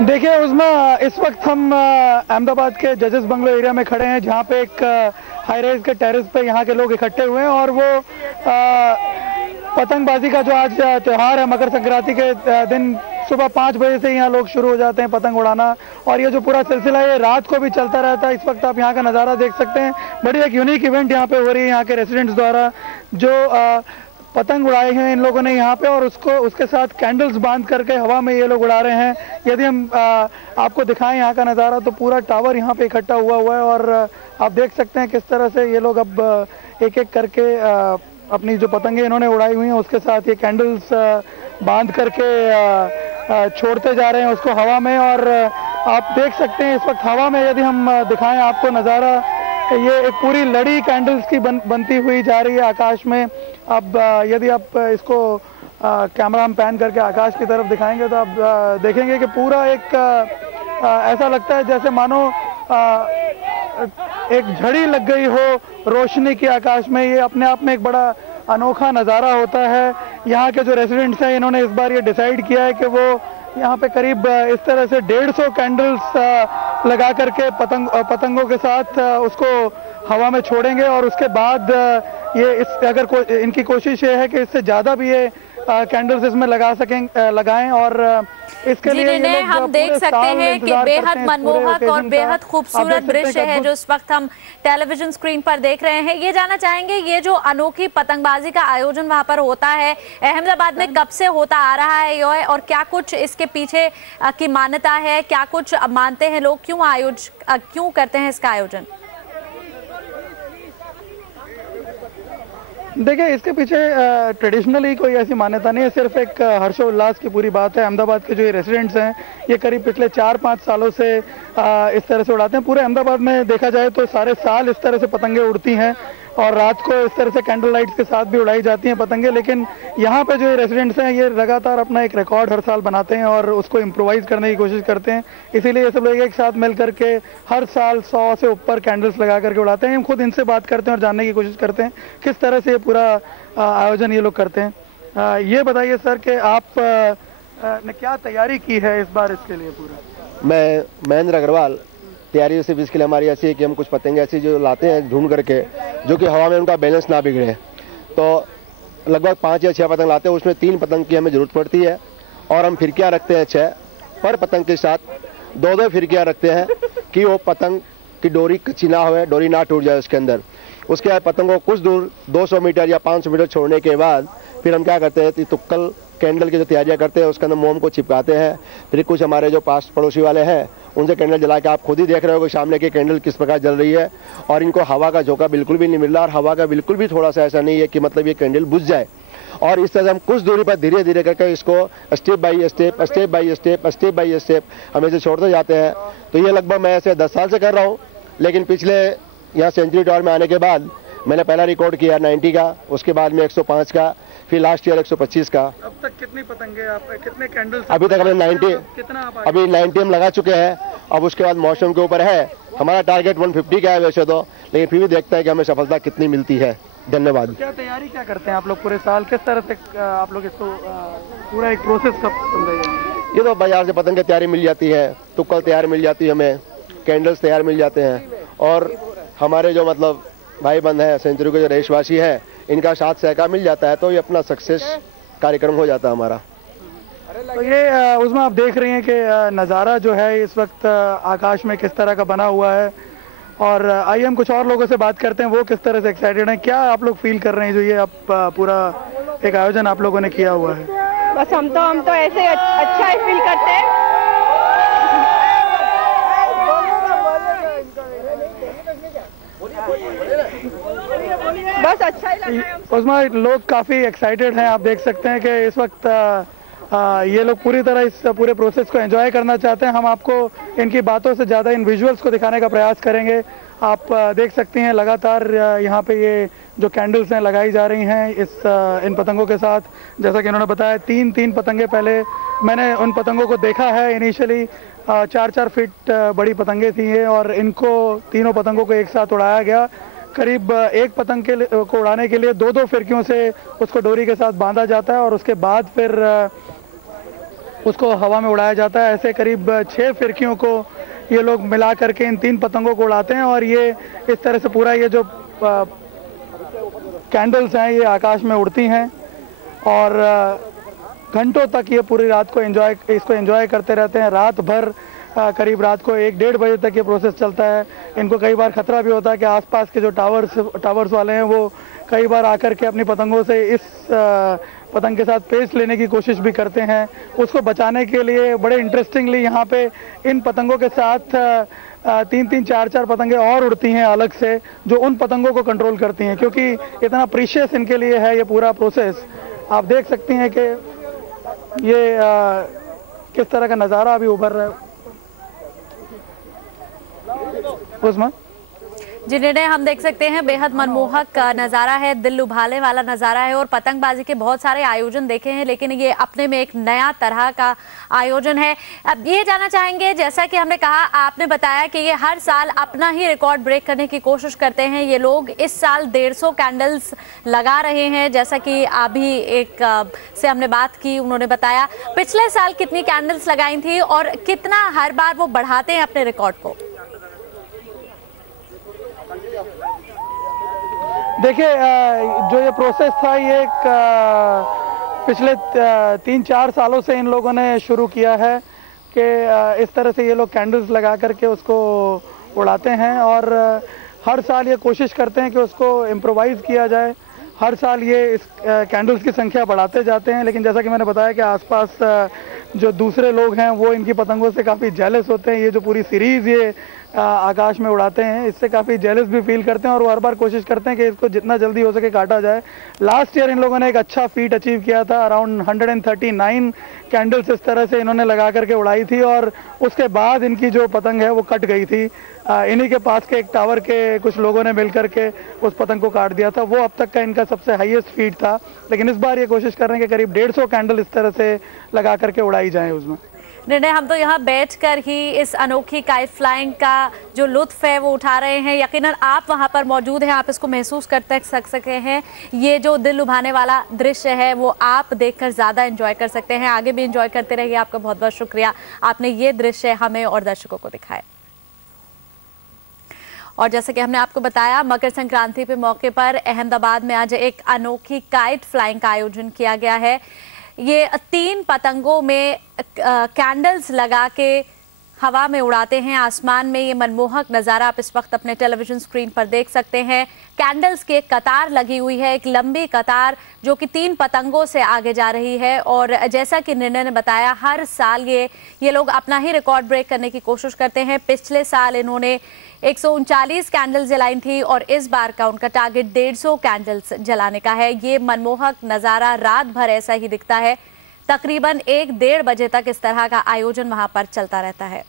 देखिए उसमें इस वक्त हम अहमदाबाद के जजेस बंगलो एरिया में खड़े हैं, जहाँ पे एक हाई राइज के टेरेस पे यहाँ के लोग इकट्ठे हुए हैं और वो पतंगबाजी का जो आज त्यौहार है मकर संक्रांति के दिन सुबह 5 बजे से यहाँ लोग शुरू हो जाते हैं पतंग उड़ाना, और ये जो पूरा सिलसिला है ये रात को भी चलता रहता है। इस वक्त आप यहाँ का नज़ारा देख सकते हैं, बड़ी एक यूनिक इवेंट यहाँ पे हो रही है यहाँ के रेसिडेंट्स द्वारा, जो पतंग उड़ाए हैं इन लोगों ने यहाँ पे, और उसके साथ कैंडल्स बांध करके हवा में ये लोग उड़ा रहे हैं। यदि हम आपको दिखाएं यहाँ का नज़ारा तो पूरा टावर यहाँ पे इकट्ठा हुआ है, और आप देख सकते हैं किस तरह से ये लोग अब एक एक करके अपनी जो पतंगे इन्होंने उड़ाई हुई हैं उसके साथ ये कैंडल्स बांध करके छोड़ते जा रहे हैं उसको हवा में। और आप देख सकते हैं इस वक्त हवा में, यदि हम दिखाएं आपको नज़ारा, ये एक पूरी लड़ी कैंडल्स की बनती हुई जा रही है आकाश में। अब यदि आप इसको कैमरा हम पैन करके आकाश की तरफ दिखाएंगे तो आप देखेंगे कि पूरा एक ऐसा लगता है जैसे मानो एक झड़ी लग गई हो रोशनी की आकाश में। ये अपने आप में एक बड़ा अनोखा नज़ारा होता है। यहाँ के जो रेसिडेंट्स हैं इन्होंने इस बार ये डिसाइड किया है कि वो यहाँ पे करीब इस तरह से 150 कैंडल्स लगा करके पतंगों के साथ उसको हवा में छोड़ेंगे, और उसके बाद ये इनकी कोशिश ये है कि इससे ज़्यादा भी ये कैंडल्स इसमें लगाएं, और इसके लिए हम देख सकते हैं कि बेहद मनमोहक और बेहद खूबसूरत दृश्य है जो इस वक्त हम टेलीविजन स्क्रीन पर देख रहे हैं। ये जानना चाहेंगे, ये जो अनोखी पतंगबाजी का आयोजन वहां पर होता है अहमदाबाद में, कब से होता आ रहा है ये, और क्या कुछ इसके पीछे की मान्यता है, क्या कुछ मानते हैं लोग, क्यों करते हैं इसका आयोजन? देखिए इसके पीछे ट्रेडिशनली कोई ऐसी मान्यता नहीं है, सिर्फ एक हर्षोल्लास की पूरी बात है। अहमदाबाद के जो ये रेसिडेंट्स हैं ये करीब पिछले 4-5 सालों से इस तरह से उड़ाते हैं। पूरे अहमदाबाद में देखा जाए तो सारे साल इस तरह से पतंगे उड़ती हैं, और रात को इस तरह से कैंडल लाइट्स के साथ भी उड़ाई जाती हैं पतंगे। लेकिन यहाँ पे जो रेसिडेंट्स हैं ये लगातार अपना एक रिकॉर्ड हर साल बनाते हैं और उसको इम्प्रोवाइज करने की कोशिश करते हैं, इसीलिए ये सब लोग एक साथ मिल करके हर साल 100 से ऊपर कैंडल्स लगा करके उड़ाते हैं। हम खुद इनसे बात करते हैं और जानने की कोशिश करते हैं किस तरह से ये पूरा आयोजन ये लोग करते हैं। ये बताइए सर कि आप ने क्या तैयारी की है इस बार इसके लिए पूरा? मैं महेंद्र अग्रवाल। तैयारी सिर्फ इसके लिए हमारी ऐसी है कि हम कुछ पतंगे ऐसी जो लाते हैं ढूंढ करके, जो कि हवा में उनका बैलेंस ना बिगड़े। तो लगभग 5 या 6 पतंग लाते हैं, उसमें 3 पतंग की हमें ज़रूरत पड़ती है, और हम फिरकियाँ रखते हैं 6 पर पतंग के साथ 2-2 फिरकियाँ रखते हैं कि वो पतंग की डोरी कच्ची ना हो, डोरी ना टूट जाए उसके अंदर। उसके बाद पतंग को कुछ दूर 200 मीटर या 500 मीटर छोड़ने के बाद फिर हम क्या करते हैं, तुक्कल कैंडल की जो तैयारियां करते हैं उसके अंदर मोम को चिपकाते हैं। फिर कुछ हमारे जो पास पड़ोसी वाले हैं उनसे कैंडल जला के, आप खुद ही देख रहे हो कि सामने की कैंडल किस प्रकार जल रही है, और इनको हवा का झोंका बिल्कुल भी नहीं मिल रहा, और हवा का बिल्कुल भी थोड़ा सा ऐसा नहीं है कि मतलब ये कैंडल बुझ जाए। और इस तरह से हम कुछ दूरी पर धीरे धीरे करके इसको स्टेप बाई स्टेप हम इसे छोड़ते जाते हैं। तो ये लगभग मैं ऐसे 10 साल से कर रहा हूँ, लेकिन पिछले यहाँ सेंचुरी टावर में आने के बाद मैंने पहला रिकॉर्ड किया 90 का, उसके बाद में 105 का, फिर लास्ट ईयर 125 का। अब तक कितनी पतंगे आप, कितने कैंडल्स? अभी तक हमें 90 हम लगा चुके हैं। अब उसके बाद मौसम के ऊपर है, हमारा टारगेट 150 का है वैसे तो, लेकिन फिर भी देखता है कि हमें सफलता कितनी मिलती है। धन्यवाद। क्या तैयारी क्या करते हैं आप लोग पूरे साल, किस तरह से आप लोग इसको पूरा एक प्रोसेस कब समझाइए? ये तो बाजार से पतंग की तैयारी मिल जाती है, तुक्कल तैयार मिल जाती है, हमें कैंडल्स तैयार मिल जाते हैं, और हमारे जो मतलब भाई बंद हैं सेंचुरी के जो देशवासी हैं इनका साथ सहकार मिल जाता है, तो ये अपना सक्सेस कार्यक्रम हो जाता है हमारा। तो ये उसमें आप देख रही हैं कि नज़ारा जो है इस वक्त आकाश में किस तरह का बना हुआ है, और आइए हम कुछ और लोगों से बात करते हैं वो किस तरह से एक्साइटेड हैं, क्या आप लोग फील कर रहे हैं जो ये आप पूरा एक आयोजन आप लोगों ने किया हुआ है? बस हम तो ऐसे अच्छा ही फील करते हैं। बस अच्छा ही लग रहा है। उसमें लोग काफ़ी एक्साइटेड हैं, आप देख सकते हैं कि इस वक्त ये लोग पूरी तरह इस पूरे प्रोसेस को एंजॉय करना चाहते हैं। हम आपको इनकी बातों से ज़्यादा इन विजुअल्स को दिखाने का प्रयास करेंगे। आप देख सकते हैं लगातार यहाँ पे ये जो कैंडल्स हैं लगाई जा रही हैं इन पतंगों के साथ। जैसा कि उन्होंने बताया 3-3 पतंगे, पहले मैंने उन पतंगों को देखा है इनिशियली 4-4 फीट बड़ी पतंगे थी ये, और इनको तीनों पतंगों को एक साथ उड़ाया गया। करीब एक पतंग को उड़ाने के लिए 2-2 फिरकियों से उसको डोरी के साथ बांधा जाता है, और उसके बाद फिर उसको हवा में उड़ाया जाता है। ऐसे करीब 6 फिरकियों को ये लोग मिला करके इन 3 पतंगों को उड़ाते हैं और ये इस तरह से पूरा ये जो कैंडल्स हैं ये आकाश में उड़ती हैं और घंटों तक ये पूरी रात को इसको एंजॉय करते रहते हैं। रात भर करीब रात को 1-1:30 बजे तक ये प्रोसेस चलता है। इनको कई बार खतरा भी होता है कि आसपास के जो टावर्स वाले हैं वो कई बार आकर के अपनी पतंगों से इस पतंग के साथ पेच लेने की कोशिश भी करते हैं। उसको बचाने के लिए बड़े इंटरेस्टिंगली यहाँ पे इन पतंगों के साथ 3-3, 4-4 पतंगे और उड़ती हैं अलग से, जो उन पतंगों को कंट्रोल करती हैं, क्योंकि इतना प्रीशियस इनके लिए है ये पूरा प्रोसेस। आप देख सकती हैं कि ये किस तरह का नज़ारा अभी उभर रहा है। उसमें जिन्हें हम देख सकते हैं बेहद मनमोहक नज़ारा है, दिल लुभाने वाला नज़ारा है और पतंगबाजी के बहुत सारे आयोजन देखे हैं, लेकिन ये अपने में एक नया तरह का आयोजन है। अब ये जानना चाहेंगे, जैसा कि हमने कहा, आपने बताया कि ये हर साल अपना ही रिकॉर्ड ब्रेक करने की कोशिश करते हैं। ये लोग इस साल 150 कैंडल्स लगा रहे हैं, जैसा कि अभी एक से हमने बात की, उन्होंने बताया। पिछले साल कितनी कैंडल्स लगाई थी और कितना हर बार वो बढ़ाते हैं अपने रिकॉर्ड को? देखिए, जो ये प्रोसेस था ये पिछले 3-4 सालों से इन लोगों ने शुरू किया है कि इस तरह से ये लोग कैंडल्स लगा करके उसको उड़ाते हैं और हर साल ये कोशिश करते हैं कि उसको इम्प्रोवाइज़ किया जाए। हर साल ये इस कैंडल्स की संख्या बढ़ाते जाते हैं, लेकिन जैसा कि मैंने बताया कि आसपास जो दूसरे लोग हैं वो इनकी पतंगों से काफ़ी जेलस होते हैं। ये जो पूरी सीरीज़ ये आकाश में उड़ाते हैं, इससे काफ़ी जेलस भी फील करते हैं और वो हर बार कोशिश करते हैं कि इसको जितना जल्दी हो सके काटा जाए। लास्ट ईयर इन लोगों ने एक अच्छा फीट अचीव किया था, अराउंड 139 कैंडल्स इस तरह से इन्होंने लगा करके उड़ाई थी और उसके बाद इनकी जो पतंग है वो कट गई थी। इन्हीं के पास के एक टावर के कुछ लोगों ने मिल करके उस पतंग को काट दिया था। वो अब तक का इनका सबसे हाईएस्ट फीट था, लेकिन इस बार ये कोशिश कर रहे हैं कि करीब 150 कैंडल इस तरह से लगा करके उड़ाई जाए उसमें। निर्णय, हम तो यहाँ बैठकर ही इस अनोखी काइट फ्लाइंग का जो लुत्फ है वो उठा रहे हैं। यकीनन आप वहाँ पर मौजूद हैं, आप इसको महसूस करते सके हैं। ये जो दिल लुभाने वाला दृश्य है वो आप देखकर ज़्यादा एंजॉय कर सकते हैं। आगे भी एंजॉय करते रहिए। आपका बहुत बहुत शुक्रिया, आपने ये दृश्य हमें और दर्शकों को दिखाया। और जैसे कि हमने आपको बताया, मकर संक्रांति के मौके पर अहमदाबाद में आज एक अनोखी काइट फ्लाइंग का आयोजन किया गया है। ये 3 पतंगों में कैंडल्स लगा के हवा में उड़ाते हैं आसमान में। ये मनमोहक नज़ारा आप इस वक्त अपने टेलीविजन स्क्रीन पर देख सकते हैं। कैंडल्स की एक कतार लगी हुई है, एक लंबी कतार जो कि 3 पतंगों से आगे जा रही है। और जैसा कि निर्णय ने बताया, हर साल ये लोग अपना ही रिकॉर्ड ब्रेक करने की कोशिश करते हैं। पिछले साल इन्होंने 139 कैंडल्स जलाई थी और इस बार का उनका टारगेट 150 कैंडल्स जलाने का है। ये मनमोहक नज़ारा रात भर ऐसा ही दिखता है। तकरीबन 1-1:30 बजे तक इस तरह का आयोजन वहां पर चलता रहता है।